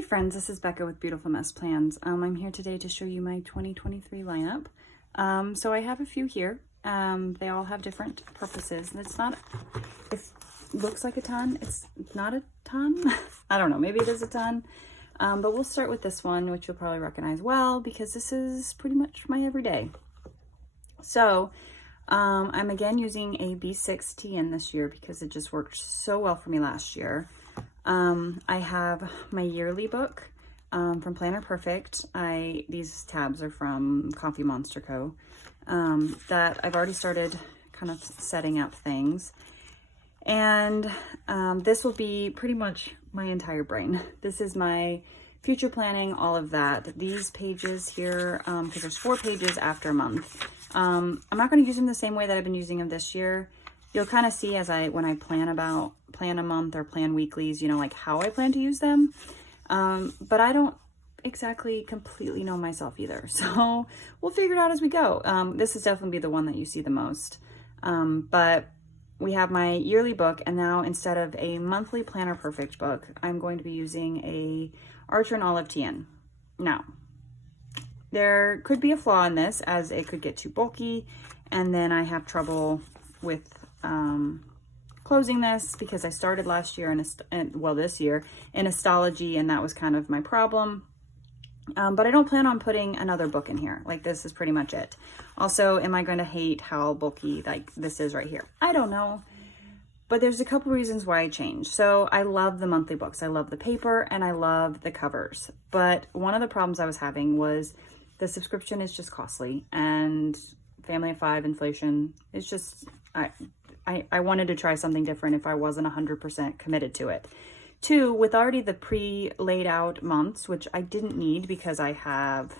Hi friends, this is Becca with Beautiful Mess Plans. I'm here today to show you my 2023 lineup. So I have a few here. They all have different purposes. And it looks like a ton. It's not a ton. I don't know, maybe it is a ton. But we'll start with this one, which you'll probably recognize well because this is pretty much my everyday. So I'm again using a B6 TN this year because it just worked so well for me last year. I have my yearly book from Planner Perfect. These tabs are from Coffee Monster Co. That I've already started kind of setting up things. And this will be pretty much my entire brain. This is my future planning, all of that. These pages here, because there's 4 pages after a month. I'm not going to use them the same way that I've been using them this year. You'll kind of see when I plan a month or plan weeklies, like how I plan to use them. But I don't exactly completely know myself either. So we'll figure it out as we go. This is definitely the one that you see the most. But we have my yearly book, and now instead of a monthly Planner Perfect book, I'm going to be using a Archer and Olive TN. Now, there could be a flaw in this as it could get too bulky, and then I have trouble with closing this because I started last year this year in Astrology, and that was kind of my problem. But I don't plan on putting another book in here. Like, this is pretty much it. Also, am I going to hate how bulky like this is right here? I don't know. But there's a couple reasons why I changed. So I love the monthly books. I love the paper and I love the covers. But one of the problems I was having was the subscription is just costly, and family of 5 inflation is just, I wanted to try something different if I wasn't 100% committed to it. 2, with already the pre-laid out months, which I didn't need because I have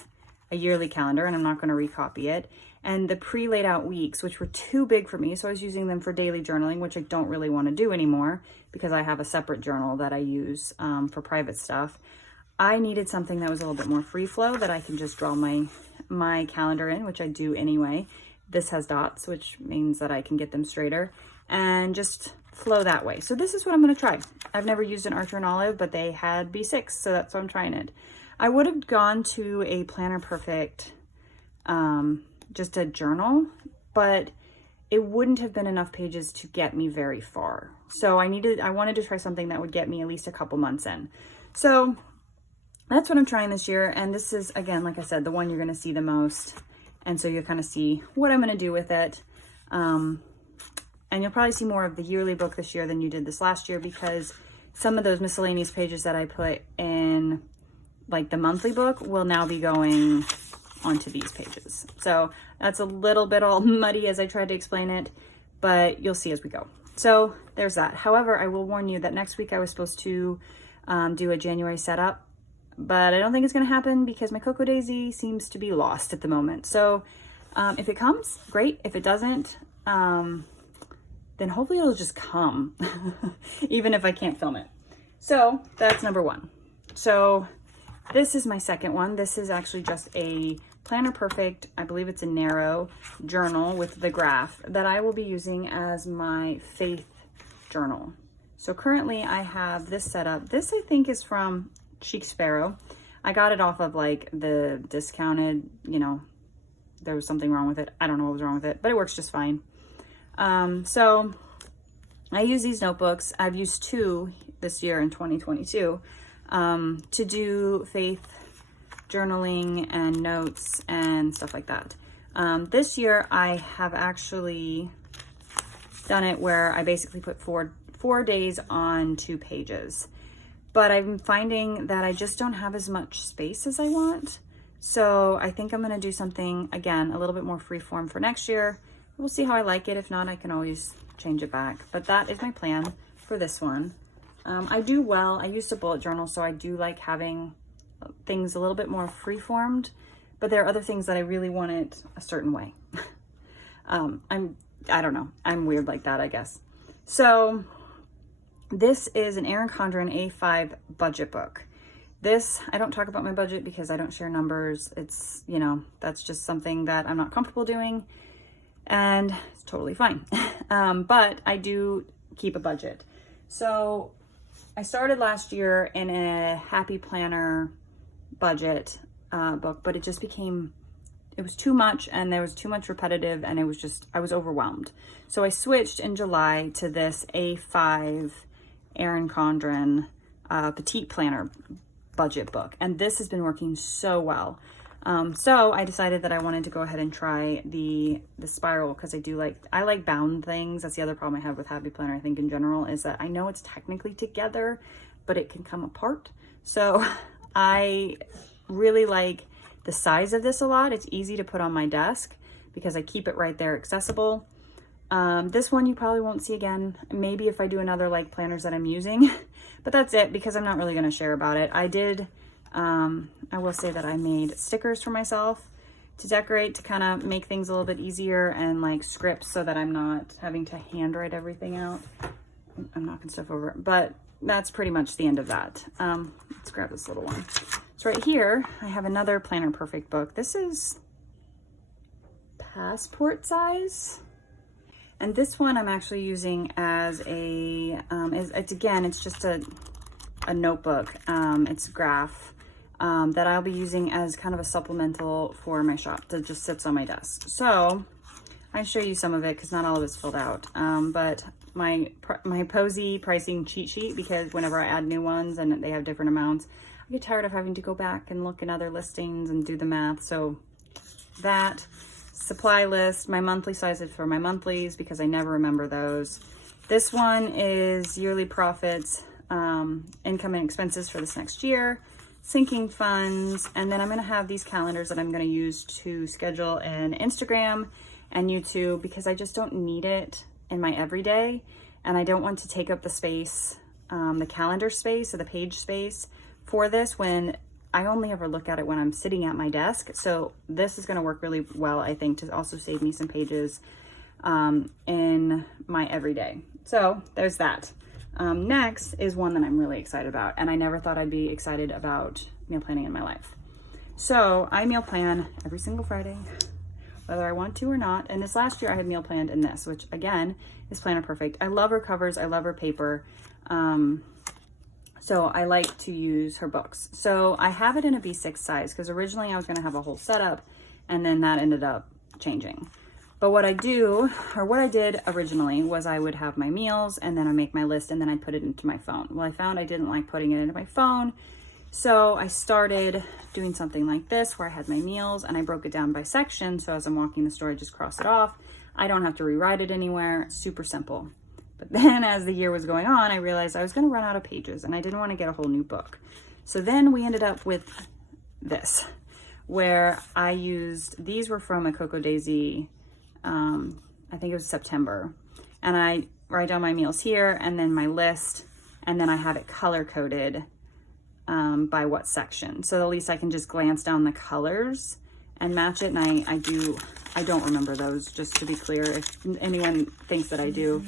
a yearly calendar and I'm not going to recopy it, and the pre-laid out weeks, which were too big for me, so I was using them for daily journaling, which I don't really want to do anymore because I have a separate journal that I use for private stuff. I needed something that was a little bit more free flow that I can just draw my calendar in, which I do anyway. This has dots, which means that I can get them straighter and just flow that way. So this is what I'm going to try. I've never used an Archer and Olive, but they had B6, so that's why I'm trying it. I would have gone to a Planner Perfect, just a journal, but it wouldn't have been enough pages to get me very far. So I wanted to try something that would get me at least a couple months in. So that's what I'm trying this year. And this is, again, like I said, the one you're going to see the most. And so you'll kind of see what I'm going to do with it. And you'll probably see more of the yearly book this year than you did this last year, because some of those miscellaneous pages that I put in like the monthly book will now be going onto these pages. So that's a little bit all muddy as I tried to explain it, but you'll see as we go. So there's that. However, I will warn you that next week I was supposed to do a January setup, but I don't think it's going to happen because my Cocoa Daisy seems to be lost at the moment. So if it comes, great. If it doesn't, then hopefully it'll just come, even if I can't film it. So that's number 1. So this is my second one. This is actually just a Planner Perfect, I believe it's a narrow journal with the graph that I will be using as my faith journal. So currently I have this set up. This I think is from Chic Sparrow. I got it off of like the discounted, there was something wrong with it. I don't know what was wrong with it, but it works just fine. So I use these notebooks. I've used 2 this year in 2022 to do faith journaling and notes and stuff like that. This year I have actually done it where I basically put 4 days on 2 pages. But I'm finding that I just don't have as much space as I want. So I think I'm going to do something, again, a little bit more freeform for next year. We'll see how I like it. If not, I can always change it back. But that is my plan for this one. I do well. I used a bullet journal, so I do like having things a little bit more freeformed. But there are other things that I really want it a certain way. I don't know. I'm weird like that, I guess. So this is an Erin Condren A5 budget book. This, I don't talk about my budget because I don't share numbers. It's, that's just something that I'm not comfortable doing, and it's totally fine. But I do keep a budget. So I started last year in a Happy Planner budget book, but it just became, it was too much and there was too much repetitive and it was just, I was overwhelmed. So I switched in July to this A5 Erin Condren Petite Planner budget book. And this has been working so well. So I decided that I wanted to go ahead and try the spiral because I like bound things. That's the other problem I have with Happy Planner, I think in general, is that I know it's technically together, but it can come apart. So I really like the size of this a lot. It's easy to put on my desk because I keep it right there accessible. This one you probably won't see again. Maybe if I do another like planners that I'm using, but that's it because I'm not really going to share about it. I will say that I made stickers for myself to decorate, to kind of make things a little bit easier, and like scripts so that I'm not having to handwrite everything out. I'm knocking stuff over, but that's pretty much the end of that. Let's grab this little one. So right here, I have another Planner Perfect book. This is passport size. And this one I'm actually using as a, it's just a notebook. It's a graph that I'll be using as kind of a supplemental for my shop that just sits on my desk. So I show you some of it because not all of it's filled out. But my Posy pricing cheat sheet, because whenever I add new ones and they have different amounts, I get tired of having to go back and look in other listings and do the math. So that supply list, my monthly sizes for my monthlies because I never remember those. This one is yearly profits, income and expenses for this next year, sinking funds, and then I'm going to have these calendars that I'm going to use to schedule an Instagram and YouTube because I just don't need it in my everyday, and I don't want to take up the space, the calendar space or the page space for this when I only ever look at it when I'm sitting at my desk. So this is going to work really well, I think, to also save me some pages in my everyday. So there's that. Next is one that I'm really excited about, and I never thought I'd be excited about meal planning in my life. So I meal plan every single Friday, whether I want to or not. And this last year I had meal planned in this, which again is Planner Perfect. I love her covers. I love her paper. So I like to use her books. So I have it in a B6 size because originally I was going to have a whole setup, and then that ended up changing. But what I did originally was I would have my meals and then I make my list and then I put it into my phone. Well, I found I didn't like putting it into my phone. So I started doing something like this where I had my meals and I broke it down by section. So as I'm walking the store, I just cross it off. I don't have to rewrite it anywhere. It's super simple. But then as the year was going on, I realized I was going to run out of pages and I didn't want to get a whole new book. So then we ended up with this, where I used, these were from a Cocoa Daisy, I think it was September, and I write down my meals here and then my list, and then I have it color coded by what section, so at least I can just glance down the colors and match it. And I don't remember those, just to be clear, if anyone thinks that I do.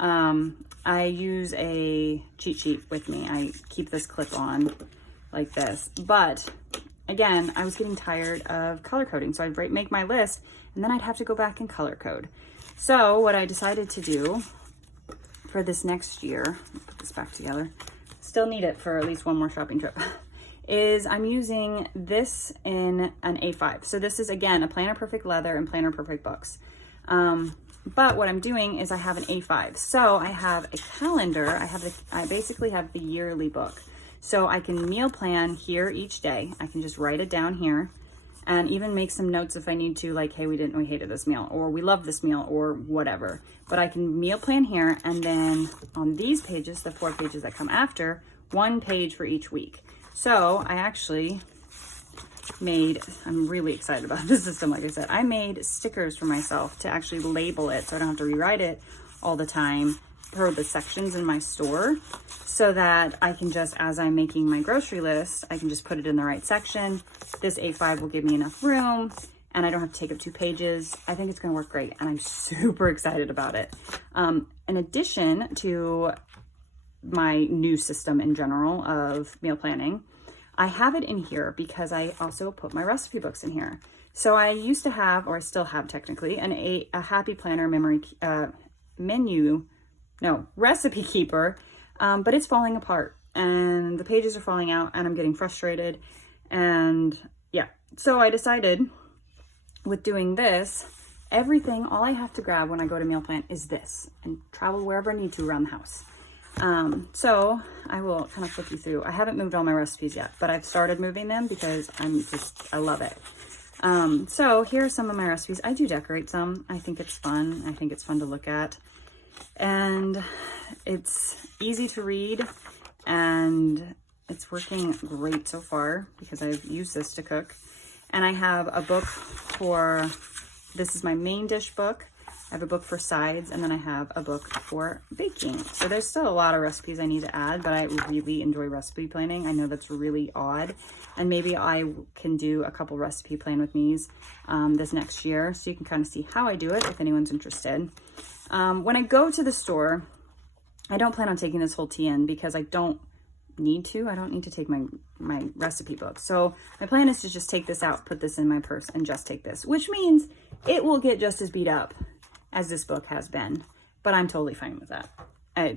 I use a cheat sheet with me. I keep this clip on like this, but again, I was getting tired of color coding, so I'd make my list and then I'd have to go back and color code. So what I decided to do for this next year, put this back together, still need it for at least one more shopping trip, is I'm using this in an A5. So this is, again, a Planner Perfect leather and Planner Perfect books. But what I'm doing is I have an A5. So I have a calendar. I basically have the yearly book. So I can meal plan here each day. I can just write it down here and even make some notes if I need to, like, hey, we hated this meal, or we love this meal, or whatever. But I can meal plan here, and then on these pages, the 4 pages that come after, 1 page for each week. So I actually I'm really excited about this system. Like I said, I made stickers for myself to actually label it so I don't have to rewrite it all the time per the sections in my store, so that I can just, as I'm making my grocery list, I can just put it in the right section. This A5 will give me enough room and I don't have to take up 2 pages. I think it's going to work great and I'm super excited about it. In addition to my new system in general of meal planning, I have it in here because I also put my recipe books in here. So I used to have, or I still have technically, a Happy Planner recipe keeper but it's falling apart and the pages are falling out and I'm getting frustrated. And yeah, so I decided with doing this, everything, all I have to grab when I go to meal plan is this and travel wherever I need to around the house. So I will kind of flip you through. I haven't moved all my recipes yet, but I've started moving them because I love it. So here are some of my recipes. I do decorate some. I think it's fun. I think it's fun to look at. And it's easy to read and it's working great so far because I've used this to cook. And I have a book for, this is my main dish book. I have a book for sides, and then I have a book for baking. So there's still a lot of recipes I need to add, but I really enjoy recipe planning. I know that's really odd. And maybe I can do a couple recipe plan with me's this next year, so you can kind of see how I do it if anyone's interested. When I go to the store, I don't plan on taking this whole tea in because I don't need to. I don't need to take my recipe book. So my plan is to just take this out, put this in my purse, and just take this, which means it will get just as beat up as this book has been, but I'm totally fine with that.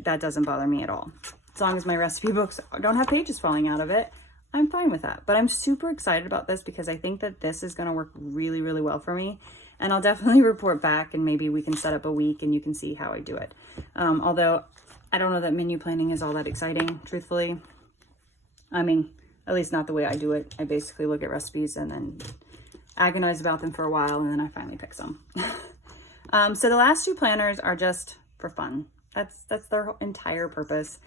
That doesn't bother me at all. As long as my recipe books don't have pages falling out of it, I'm fine with that. But I'm super excited about this because I think that this is going to work really, really well for me. And I'll definitely report back and maybe we can set up a week and you can see how I do it. Although I don't know that menu planning is all that exciting, truthfully. I mean, at least not the way I do it. I basically look at recipes and then agonize about them for a while and then I finally pick some. So the last two planners are just for fun. That's their entire purpose.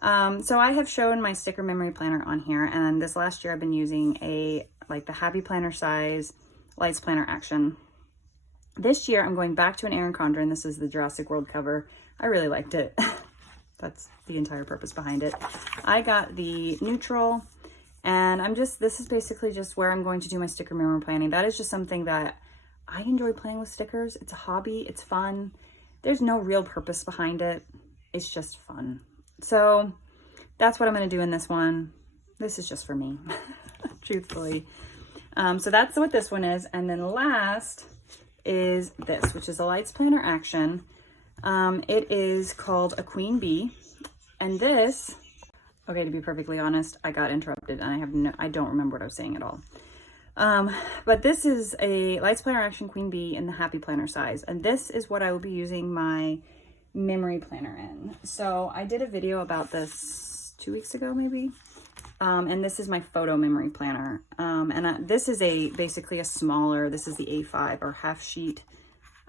So I have shown my sticker memory planner on here, and this last year I've been using the Happy Planner size Lights Planner Action. This year I'm going back to an Erin Condren. This is the Jurassic World cover. I really liked it. That's the entire purpose behind it. I got the neutral, and this is basically just where I'm going to do my sticker memory planning. That is just something that I enjoy playing with stickers. It's a hobby. It's fun. There's no real purpose behind it. It's just fun. So that's what I'm going to do in this one. This is just for me, truthfully. So that's what this one is. And then last is this, which is a Lights Planner Action. It is called a Queen Bee. And this, okay, to be perfectly honest, I got interrupted and I don't remember what I was saying at all. But this is a Lights Planner Action Queen Bee in the Happy Planner size. And this is what I will be using my memory planner in. So I did a video about this 2 weeks ago, maybe. And this is my photo memory planner. This is basically a smaller, this is the A5 or half sheet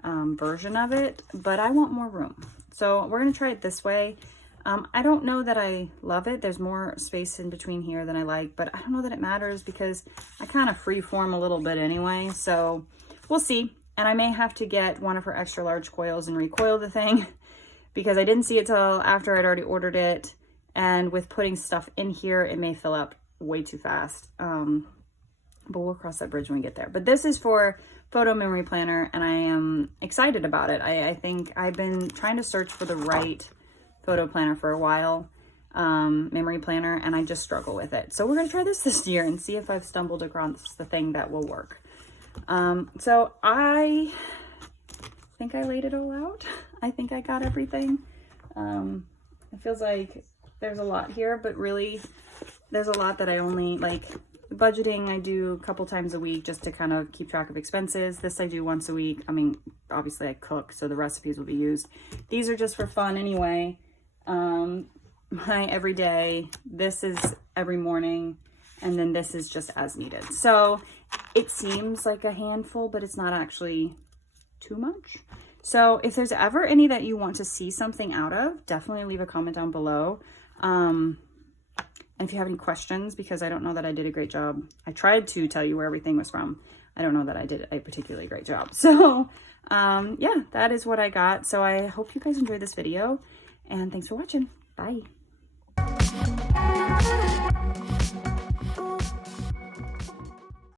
version of it, but I want more room. So we're going to try it this way. I don't know that I love it. There's more space in between here than I like, but I don't know that it matters because I kind of freeform a little bit anyway. So we'll see. And I may have to get one of her extra large coils and recoil the thing because I didn't see it till after I'd already ordered it. And with putting stuff in here, it may fill up way too fast. But we'll cross that bridge when we get there. But this is for photo memory planner and I am excited about it. I think I've been trying to search for the right photo planner for a while, memory planner, and I just struggle with it. So we're going to try this year and see if I've stumbled across the thing that will work. So I think I laid it all out. I think I got everything. It feels like there's a lot here, but really there's a lot that I only like. Budgeting I do a couple times a week just to kind of keep track of expenses. This I do once a week. I mean, obviously I cook, so the recipes will be used. These are just for fun anyway. My everyday, this is every morning, and then this is just as needed. So it seems like a handful, but it's not actually too much. So if there's ever any that you want to see something out of, definitely leave a comment down below. And if you have any questions, because I don't know that I did a great job. I tried to tell you where everything was from. I don't know that I did a particularly great job. So yeah, that is what I got. So I hope you guys enjoyed this video and thanks for watching. Bye.